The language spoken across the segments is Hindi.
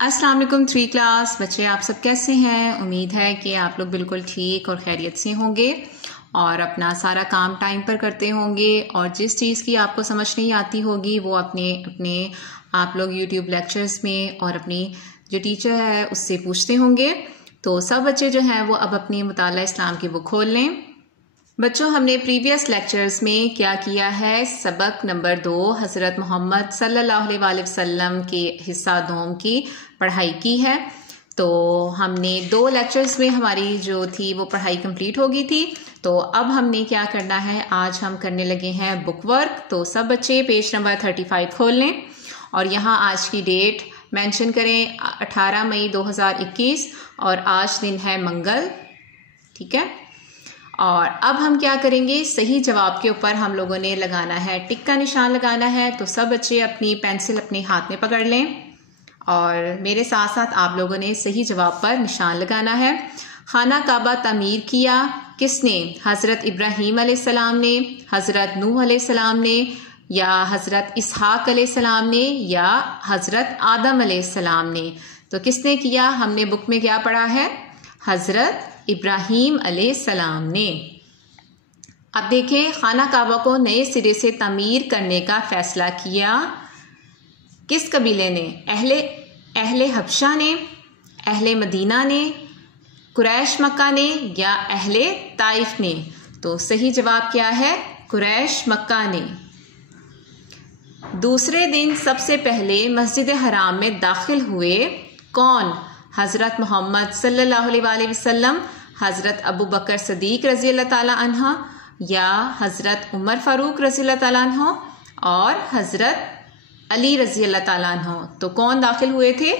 अस्सलाम वालेकुम 3 क्लास बच्चे, आप सब कैसे हैं। उम्मीद है कि आप लोग बिल्कुल ठीक और खैरियत से होंगे और अपना सारा काम टाइम पर करते होंगे और जिस चीज़ की आपको समझ नहीं आती होगी वो अपने अपने आप लोग यूट्यूब लेक्चर्स में और अपनी जो टीचर है उससे पूछते होंगे। तो सब बच्चे जो हैं वो अब अपनी मुताला इस्लाम की बुक खोल लें। बच्चों, हमने प्रीवियस लेक्चर्स में क्या किया है, सबक नंबर 2 हज़रत मोहम्मद सल्लल्लाहु अलैहि वसल्लम के हिस्सा दोम की पढ़ाई की है। तो हमने 2 लेक्चर्स में हमारी जो थी वो पढ़ाई कंप्लीट हो गई थी। तो अब हमने क्या करना है, आज हम करने लगे हैं बुक वर्क। तो सब बच्चे पेज नंबर 35 खोल लें और यहाँ आज की डेट मेंशन करें 18 मई 2021 और आज दिन है मंगल। ठीक है। और अब हम क्या करेंगे, सही जवाब के ऊपर हम लोगों ने लगाना है टिक का निशान लगाना है। तो सब बच्चे अपनी पेंसिल अपने हाथ में पकड़ लें और मेरे साथ साथ आप लोगों ने सही जवाब पर निशान लगाना है। खाना काबा तामीर किया किसने, हज़रत इब्राहीम अलैहिस्सलाम ने, हज़रत नूह अलैहिस्सलाम ने, या हज़रत इसहाक अलैहिस्सलाम ने, या हज़रत आदम अलैहिस्सलाम ने। तो किसने किया, हमने बुक में क्या पढ़ा है, हज़रत इब्राहीम अलैहिस्सलाम ने। अब देखें, खाना काबा को नए सिरे से तामीर करने का फैसला किया किस कबीले ने, अहले हबशा ने, अहले मदीना ने, कुरैश मक्का ने, या अहले ताइफ ने। तो सही जवाब क्या है, कुरैश मक्का ने। दूसरे दिन सबसे पहले मस्जिद हराम में दाखिल हुए कौन, हज़रत मोहम्मद सल्लल्लाहु अलैहि वसल्लम, हज़रत अबू बकर सदीक रज़ी अल्लाह ताला अन्हा, या हज़रत उमर फ़ारूक रज़ी अल्लाह ताला अन्हा और हज़रत अली रज़ी अल्लाह ताला अन्हा। तो कौन दाखिल हुए थे,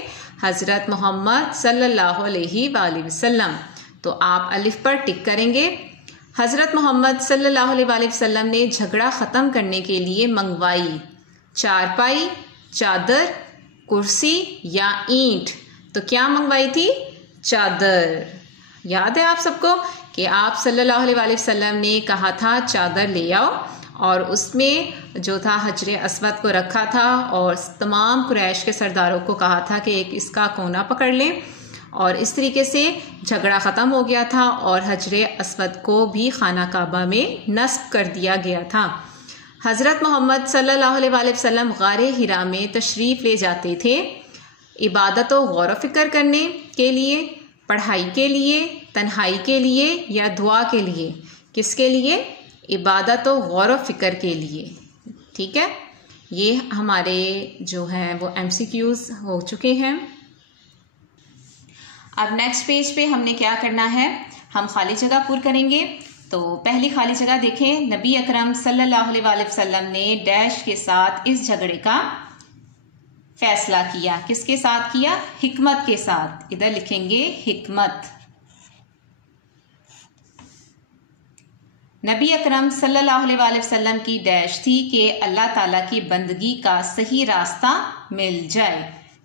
हज़रत मोहम्मद सल्लल्लाहु अलैहि वसल्लम। तो आप अलिफ पर टिक करेंगे। हज़रत मोहम्मद सल्लल्लाहु अलैहि वसल्लम ने झगड़ा ख़त्म करने के लिए मंगवाई चारपाई, चादर, कुर्सी या ईंट। तो क्या मंगवाई थी, चादर। याद है आप सबको कि आप सल्लल्लाहु अलैहि वसल्लम ने कहा था चादर ले आओ और उसमें जो था हजरे अस्वद को रखा था और तमाम कुरैश के सरदारों को कहा था कि एक इसका कोना पकड़ लें और इस तरीके से झगड़ा ख़त्म हो गया था और हजरे अस्वद को भी खाना काबा में नस्ब कर दिया गया था। हज़रत मोहम्मद सल्लल्लाहु अलैहि वसल्लम गारे हिरा में तशरीफ़ ले जाते थे इबादत और गौर फ़िक्र करने के लिए, पढ़ाई के लिए, तन्हाई के लिए या दुआ के लिए। किसके लिए, इबादत और गौर फ़िक्र के लिए। ठीक है, ये हमारे जो हैं वो MCQs हो चुके हैं। अब नेक्स्ट पेज पे हमने क्या करना है, हम खाली जगह पूरी करेंगे। तो पहली खाली जगह देखें, नबी अकरम सल्लल्लाहु अलैहि वसल्लम ने डैश के साथ इस झगड़े का फैसला किया। किसके साथ किया, हिकमत के साथ। इधर लिखेंगे हिकमत। नबी अकरम सल्लल्लाहु अलैहि वसल्लम की डैश थी कि अल्लाह ताला की बंदगी का सही रास्ता मिल जाए।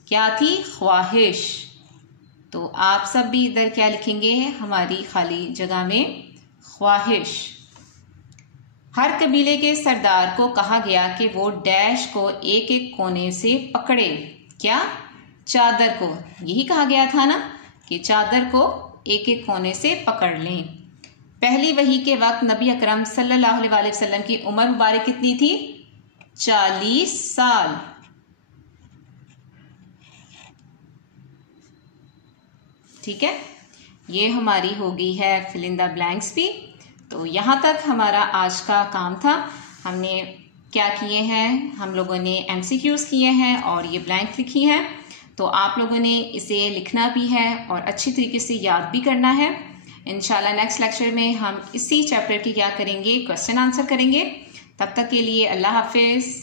क्या थी, ख्वाहिश। तो आप सब भी इधर क्या लिखेंगे, हमारी खाली जगह में ख्वाहिश। हर कबीले के सरदार को कहा गया कि वो डैश को एक एक कोने से पकड़े। क्या, चादर को। यही कहा गया था ना कि चादर को एक एक कोने से पकड़ लें। पहली वही के वक्त नबी अकरम सल्लल्लाहु अलैहि वसल्लम की उम्र मुबारक कितनी थी, 40 साल। ठीक है, ये हमारी हो गई है फिल इन द ब्लैंक्स भी। तो यहाँ तक हमारा आज का काम था। हमने क्या किए हैं, हम लोगों ने MCQs किए हैं और ये ब्लैंक लिखी हैं। तो आप लोगों ने इसे लिखना भी है और अच्छी तरीके से याद भी करना है। इंशाल्लाह नेक्स्ट लेक्चर में हम इसी चैप्टर की क्या करेंगे, क्वेश्चन आंसर करेंगे। तब तक के लिए अल्लाह हाफिज़।